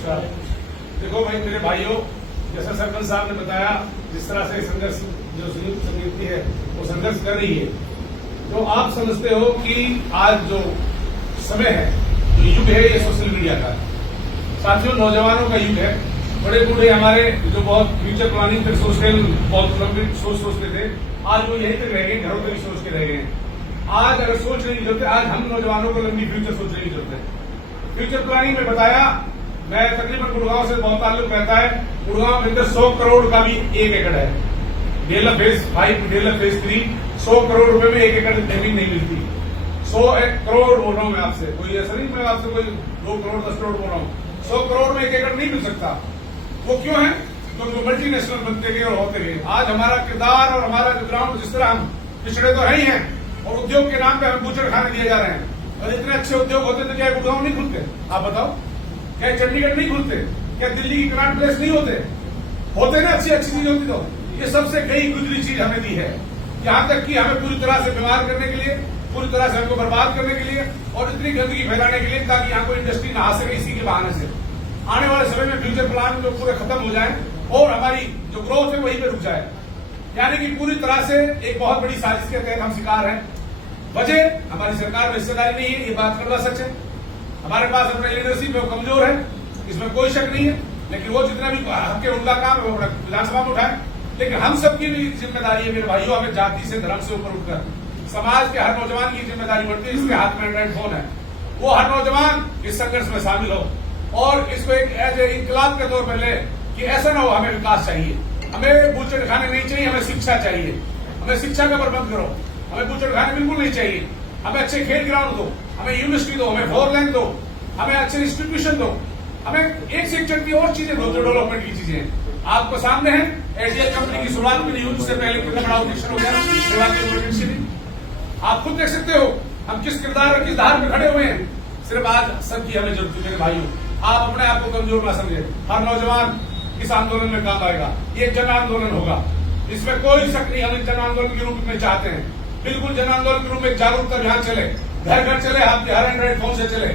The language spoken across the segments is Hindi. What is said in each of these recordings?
नमस्कार। देखो भाई मेरे भाइयों, जैसा सरपंच साहब ने बताया, जिस तरह से संघर्ष जो संयुक्त समिति है वो संघर्ष कर रही है, तो आप समझते हो कि आज जो समय है, जो युग है, ये सोशल मीडिया का है। साथियों, नौजवानों का युग है। बड़े बूढ़े हमारे जो बहुत फ्यूचर प्लानिंग तक सोचते, बहुत लंबी सोचते थे, आज वो यहीं तक रह गए, घरों तक ही सोच के रह गए हैं। आज अगर सोचने की जरूरत है, आज हम नौजवानों को लंबी फ्यूचर सोचने की जरूरत है। फ्यूचर प्लानिंग में बताया, मैं तकरीबन गुड़गांव से बहुत ताल्लुक रहता है। गुड़गांव के अंदर 100 करोड़ का भी 1 एकड़ है। Develop phase 5, develop phase 3, 100 crore रुपए में 1 एकड़ जमीन नहीं मिलती। 100 करोड़ बोल रहा हूं मैं आपसे, कोई ऐसा नहीं मैं आपसे कोई 2 करोड़ 10 करोड़ बोल रहा हूं। 100 करोड़ में 1 एकड़ नहीं मिल सकता। वो क्यों है? क्योंकि मल्टीनेशनल बनते गए और होते गए। आज हमारा किरदार और हमारा जो ग्राउंड, जिस तरह हम पिछड़े तो है ही हैं, और उद्योग के नाम पे हमें बूचड़ खाने दिए जा रहे हैं। और इतने अच्छे उद्योग होते तो क्या गुड़गांव नहीं खुलते? आप बताओ, क्या चंडीगढ़ नहीं खुलते? क्या दिल्ली की कनाट प्लेस नहीं होते? होते ना, अच्छी अच्छी चीज होती। तो ये सबसे गई गुजरी चीज हमें दी है, यहाँ तक कि हमें पूरी तरह से बीमार करने के लिए, पूरी तरह से हमको बर्बाद करने के लिए और इतनी गंदगी फैलाने के लिए, ताकि यहाँ कोई इंडस्ट्री ना आ सके इसी के बहाने से। आने वाले समय में फ्यूचर प्लान जो पूरे खत्म हो जाए और हमारी जो ग्रोथ है वहीं पे रुक जाए। यानी कि पूरी तरह से एक बहुत बड़ी साजिश के तहत हम शिकार हैं। वजह हमारी सरकार में हिस्सेदारी नहीं है, ये बात करना सच है। हमारे पास अपना लीडरशिप है, वो कमजोर है, इसमें कोई शक नहीं है। लेकिन वो जितना भी हक के उनका काम है वो विधानसभा में उठाए। लेकिन हम सबकी भी जिम्मेदारी है मेरे भाइयों, हमें जाति से, धर्म से ऊपर उठकर समाज के हर नौजवान की जिम्मेदारी बढ़ती है। इसके हाथ में एंड्रॉइड फोन है, वो हर नौजवान इस संघर्ष में शामिल हो और इसको एक एज ए इनकलाब के तौर पर ले कि ऐसा ना हो। हमें विकास चाहिए, हमें बूचड़ खाने नहीं चाहिए, हमें शिक्षा चाहिए। हमें शिक्षा का प्रबंध करो, हमें बूचड़ खाने बिल्कुल नहीं चाहिए। हमें अच्छे खेल ग्राउंड दो, हमें यूनिवर्सिटी दो, हमें 4 लेन दो, हमें अच्छे इंस्टीट्यूशन दो, हमें एक से एक चढ़ की और चीजें दो जो डेवलपमेंट की चीजें आपको सामने है। एडीएल कंपनी की शुरुआत में यूज से पहले कितना बड़ा ऑब्जेक्शन हो गया, आप खुद देख सकते हो हम किस किरदार और किस धार में खड़े हुए हैं। सिर्फ आज सबकी हमें जरूरत है मेरे भाइयों, आप अपने आप को कमजोर ना समझे। हर नौजवान इस आंदोलन में काम आएगा, ये जन आंदोलन होगा, इसमें कोई शक नहीं। हम इस जन आंदोलन के रूप में चाहते हैं, बिल्कुल जन आंदोलन के रूप में जागरूकता अभियान चले, घर घर चले, आपके हर एंड्रॉइड फोन से चले।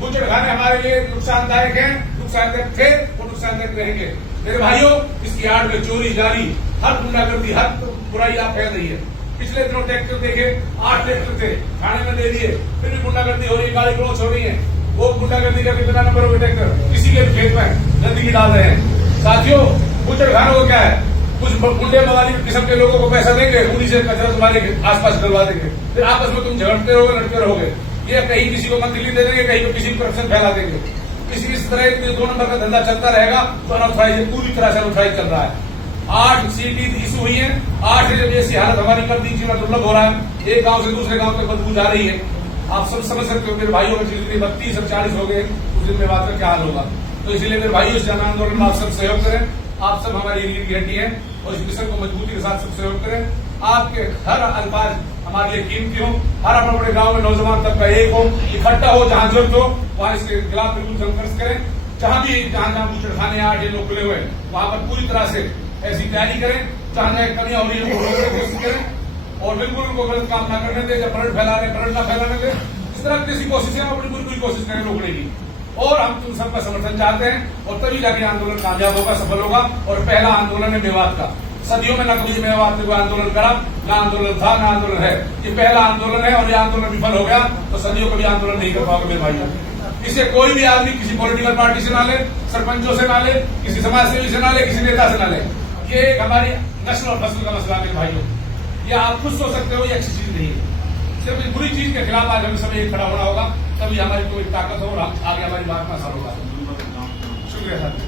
बूचड़ खाने हमारे लिए नुकसानदायक है, नुकसानदायक थे और नुकसानदायक रहेंगे। मेरे भाइयों, इसकी आड़ में चोरी जारी, हर गुंडागर्दी, हर बुराई आप फैल रही है। पिछले दिनों ट्रैक्टर देखे, 8 ट्रैक्टर थे, थाने में दे दिए, फिर भी गुंडागर्दी हो रही है, गाड़ी क्लोज हो रही है। वो गुंडागर्दी करके बिना नंबर के ट्रैक्टर किसी के खेत में गंदगी डाल रहे हैं। साथियों, बूचड़ खाने को क्या है? कुछ गुंडे मवाली किस्म के लोगों को पैसा देंगे, उन्हीं से कचरा तुम्हारे आसपास डलवा देंगे, फिर आपस में तुम झगड़ते रहोगे, लड़ते रहोगे। ये कहीं किसी को मंथली दे देंगे, कहीं को किसी को करप्शन फैला देंगे। इस तरह 2 नंबर का धंधा चलता रहेगा तो अनऑथराइज, पूरी तरह से अनऑथराइज चल रहा है। 8 सीटी इशू हुई है, 8 जैसी हालत हमारी कर दी, जीवन दुर्लभ हो रहा है। एक गांव से दूसरे गांव तक बदबू जा रही है। आप सब समझ सकते हो मेरे भाइयों का, जितनी 32 और 40 हो गए उस दिन में बात का क्या हाल होगा। तो इसलिए मेरे भाइयों, इस जन आंदोलन में आप सब सहयोग करें। आप सब हमारी रीढ़ की हड्डी है और इस मिशन को मजबूती के साथ सब सहयोग करें। आपके हर अल्फाज हमारे लिए कीमती हो, हर अपने बड़े गांव में नौजवान तबका एक हो, इकट्ठा हो, जहां जरूरत हो वहां इसके खिलाफ बिल्कुल संघर्ष करें। जहां बूचड़ खाने 8 लोग खुले हुए वहां पर पूरी तरह से ऐसी तैयारी करें, जहां जहां कमियां हो रही है उनको रोकने की कोशिश करें और बिल्कुल उनको गलत काम ना करने दे, जब पलट ना फैलाने दे। इस तरह की कोशिशें अपनी पूरी कोशिश करें रोकने की। और हम तुम सबका समर्थन चाहते हैं और तभी जाके आंदोलन कामयाब होगा, सफल होगा। और पहला आंदोलन है मेवात का। सदियों में न कभी मेवात में कोई आंदोलन करा, ना आंदोलन था, ना आंदोलन है। ये पहला आंदोलन है और ये आंदोलन विफल हो गया तो सदियों कभी आंदोलन नहीं कर पाओगे मेरे भाइयों। इसे कोई भी आदमी किसी पॉलिटिकल पार्टी से ना ले, सरपंचों से ना ले, किसी समाज सेवी से ना ले, किसी नेता से ना ले। ये हमारी नस्ल और फसल का मसला मेरे भाइयों, ये आप खुद सोच सकते हो, ये अच्छी चीज नहीं है। सिर्फ इस बुरी चीज के खिलाफ आज हमें समय खड़ा होना होगा, तभी हमारी कोई ताकत हो और हम आगे हमारी बात ना होगा। शुक्रिया साहब।